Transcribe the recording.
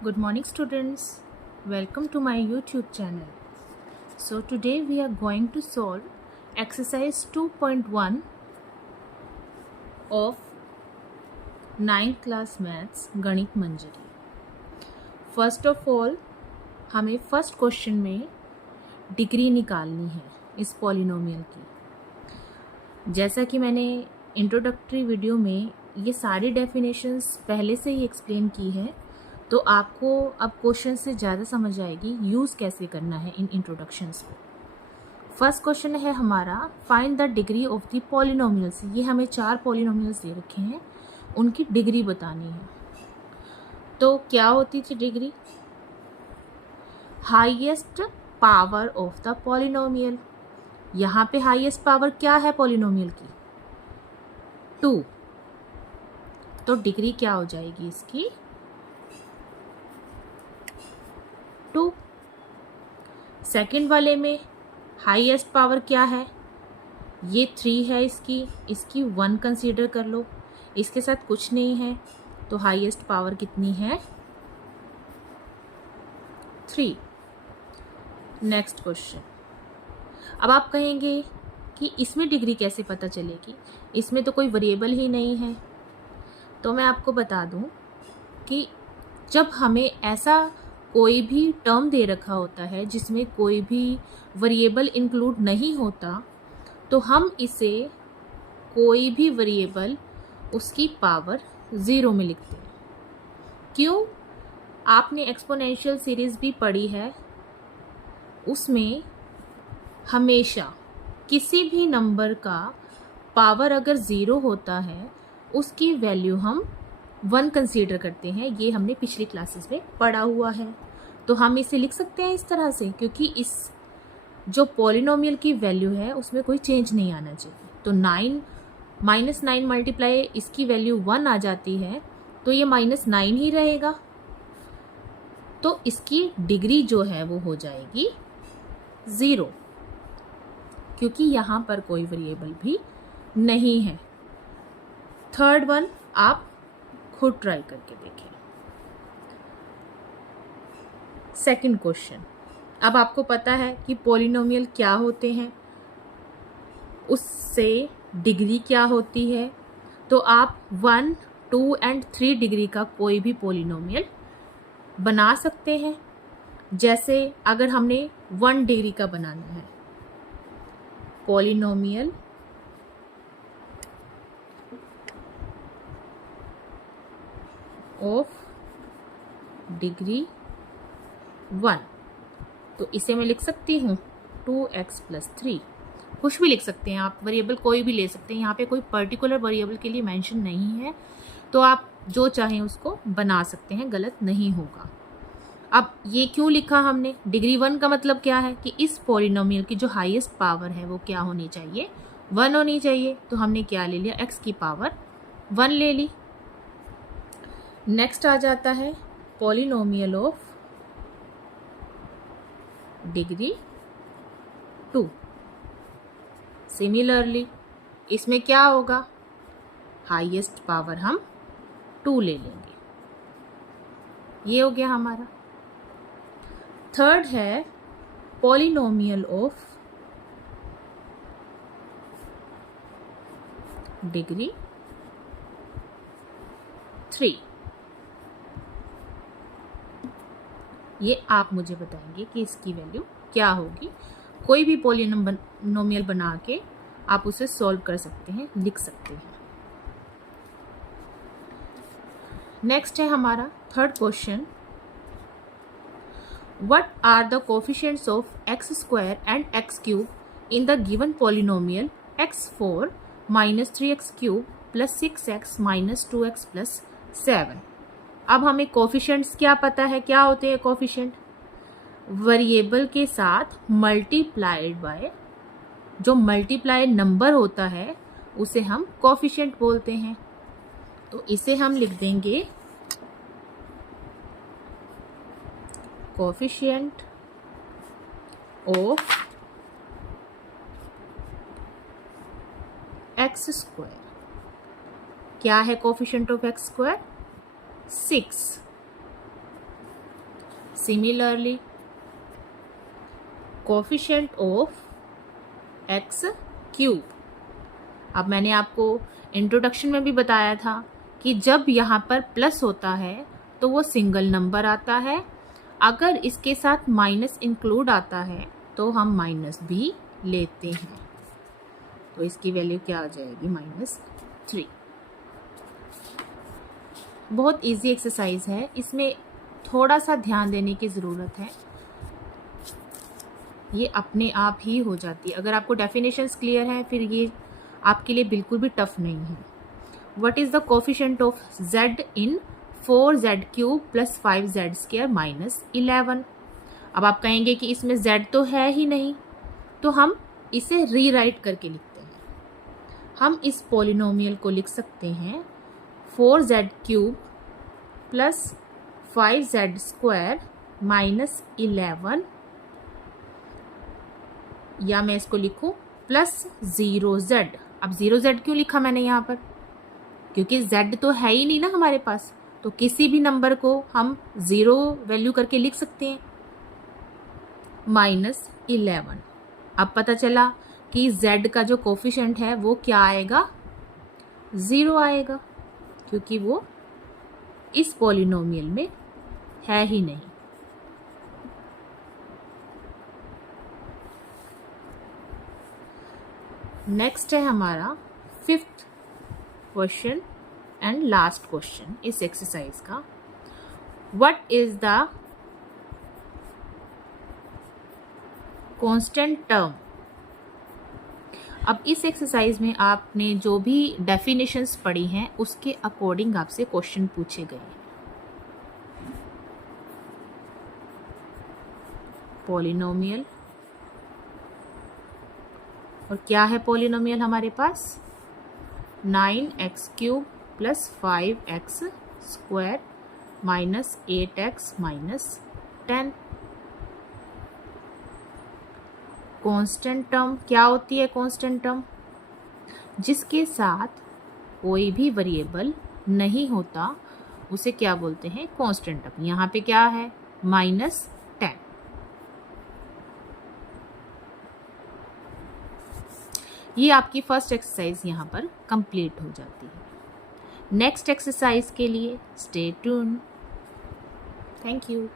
Good morning, students. Welcome to my YouTube channel. So, today we are going to solve exercise 2.1 of 9th class maths गणित मंजरी. First of all हमें first question में degree निकालनी है इस polynomial की. जैसा कि मैंने इंट्रोडक्टरी वीडियो में ये सारी डेफिनेशंस पहले से ही एक्सप्लेन की है, तो आपको अब क्वेश्चन से ज़्यादा समझ आएगी यूज़ कैसे करना है इन इंट्रोडक्शंस को. फर्स्ट क्वेश्चन है हमारा, find the degree of the polynomials. ये हमें 4 पॉलिनोमियल्स दे रखे हैं, उनकी डिग्री बतानी है. तो क्या होती थी degree? Highest power of the polynomial. यहाँ पे हाईएस्ट पावर क्या है पॉलिनोमियल की? 2. तो डिग्री क्या हो जाएगी इसकी? 2. सेकेंड वाले में हाईएस्ट पावर क्या है? ये 3 है, इसकी 1 कंसीडर कर लो, इसके साथ कुछ नहीं है, तो हाईएस्ट पावर कितनी है? 3. Next question. अब आप कहेंगे कि इसमें डिग्री कैसे पता चलेगी, इसमें तो कोई वेरिएबल ही नहीं है. तो मैं आपको बता दूं कि जब हमें ऐसा कोई भी टर्म दे रखा होता है जिसमें कोई भी वेरिएबल इंक्लूड नहीं होता, तो हम इसे कोई भी वेरिएबल उसकी पावर 0 में लिखते हैं. क्यों? आपने एक्सपोनेंशियल सीरीज भी पढ़ी है, उसमें हमेशा किसी भी नंबर का पावर अगर 0 होता है उसकी वैल्यू हम 1 कंसीडर करते हैं. ये हमने पिछली क्लासेस में पढ़ा हुआ है. तो हम इसे लिख सकते हैं इस तरह से, क्योंकि इस जो पॉलिनोमियल की वैल्यू है उसमें कोई चेंज नहीं आना चाहिए. तो 9 मल्टीप्लाई इसकी वैल्यू 1 आ जाती है, तो ये -9 ही रहेगा. तो इसकी डिग्री जो है वो हो जाएगी 0, क्योंकि यहाँ पर कोई वेरिएबल भी नहीं है. थर्ड वन आप खुद ट्राई करके देखें. Second question. अब आपको पता है कि पॉलिनोमियल क्या होते हैं, उससे डिग्री क्या होती है. तो आप 1, 2 एंड 3 डिग्री का कोई भी पॉलिनोमियल बना सकते हैं. जैसे अगर हमने 1 डिग्री का बनाना है, पॉलिनोमियल ऑफ डिग्री 1, तो इसे मैं लिख सकती हूँ 2x + 3. कुछ भी लिख सकते हैं आप, वेरिएबल कोई भी ले सकते हैं. यहाँ पे कोई पर्टिकुलर वेरिएबल के लिए मेंशन नहीं है, तो आप जो चाहें उसको बना सकते हैं, गलत नहीं होगा. अब ये क्यों लिखा हमने? डिग्री 1 का मतलब क्या है कि इस पॉलिनोमियल की जो हाईएस्ट पावर है वो क्या होनी चाहिए? 1 होनी चाहिए. तो हमने क्या ले लिया? x की पावर 1 ले ली. नेक्स्ट आ जाता है पॉलिनोमियल ऑफ डिग्री 2. सिमिलरली इसमें क्या होगा? हाईएस्ट पावर हम 2 ले लेंगे. ये हो गया हमारा. थर्ड है पॉलिनोमियल ऑफ डिग्री 3. ये आप मुझे बताएंगे कि इसकी वैल्यू क्या होगी. कोई भी पॉलिनोमियल बना के आप उसे सॉल्व कर सकते हैं, लिख सकते हैं. नेक्स्ट है हमारा third question. What are the coefficients of x² and x³ in the given polynomial x4 - 3x³ + 6x - 2x + 7. अब हमें कोफिशिएंट्स क्या पता है, क्या होते हैं कोफिशिएंट? वेरिएबल के साथ मल्टीप्लाइड बाय जो मल्टीप्लाई नंबर होता है उसे हम कोफिशिएंट बोलते हैं. तो इसे हम लिख देंगे कोफिशिएंट ऑफ x². क्या है coefficient of x²? 6. Similarly coefficient of x cube, अब मैंने आपको इंट्रोडक्शन में भी बताया था कि जब यहाँ पर प्लस होता है तो वो सिंगल नंबर आता है, अगर इसके साथ माइनस इंक्लूड आता है तो हम माइनस भी लेते हैं, तो इसकी वैल्यू क्या आ जाएगी -3। बहुत इजी एक्सरसाइज है, इसमें थोड़ा सा ध्यान देने की ज़रूरत है, ये अपने आप ही हो जाती है। अगर आपको डेफिनेशंस क्लियर हैं फिर ये आपके लिए बिल्कुल भी टफ नहीं है। What is the coefficient of z in 4z³ + 5z² - 11। अब आप कहेंगे कि इसमें z तो है ही नहीं, तो हम इसे रीराइट करके लिखते हैं। हम इस पॉलिनोमियल को लिख सकते हैं 4z³ + 5z² - 11, या मैं इसको लिखूं +0z। अब 0z क्यों लिखा मैंने यहाँ पर, क्योंकि z तो है ही नहीं ना हमारे पास, तो किसी भी नंबर को हम 0 वैल्यू करके लिख सकते हैं -11। अब पता चला कि z का जो कोफिशिएंट है वो क्या आएगा, 0 आएगा, क्योंकि वो इस पॉलिनोमियल में है ही नहीं। नेक्स्ट है हमारा 5th question and last question इस एक्सरसाइज का। What is the constant term. अब इस एक्सरसाइज में आपने जो भी डेफिनेशंस पढ़ी हैं उसके अकॉर्डिंग आपसे क्वेश्चन पूछे गए हैं। पॉलिनोमियल, और क्या है पॉलिनोमियल हमारे पास, 9x³ + 5x² - 8x - 10। Constant term क्या होती है, कांस्टेंट टर्म जिसके साथ कोई भी वेरिएबल नहीं होता उसे क्या बोलते हैं, कांस्टेंट टर्म। यहाँ पे क्या है, -10। ये आपकी फर्स्ट एक्सरसाइज यहाँ पर कंप्लीट हो जाती है। नेक्स्ट एक्सरसाइज के लिए स्टे ट्यून्ड। Thank you.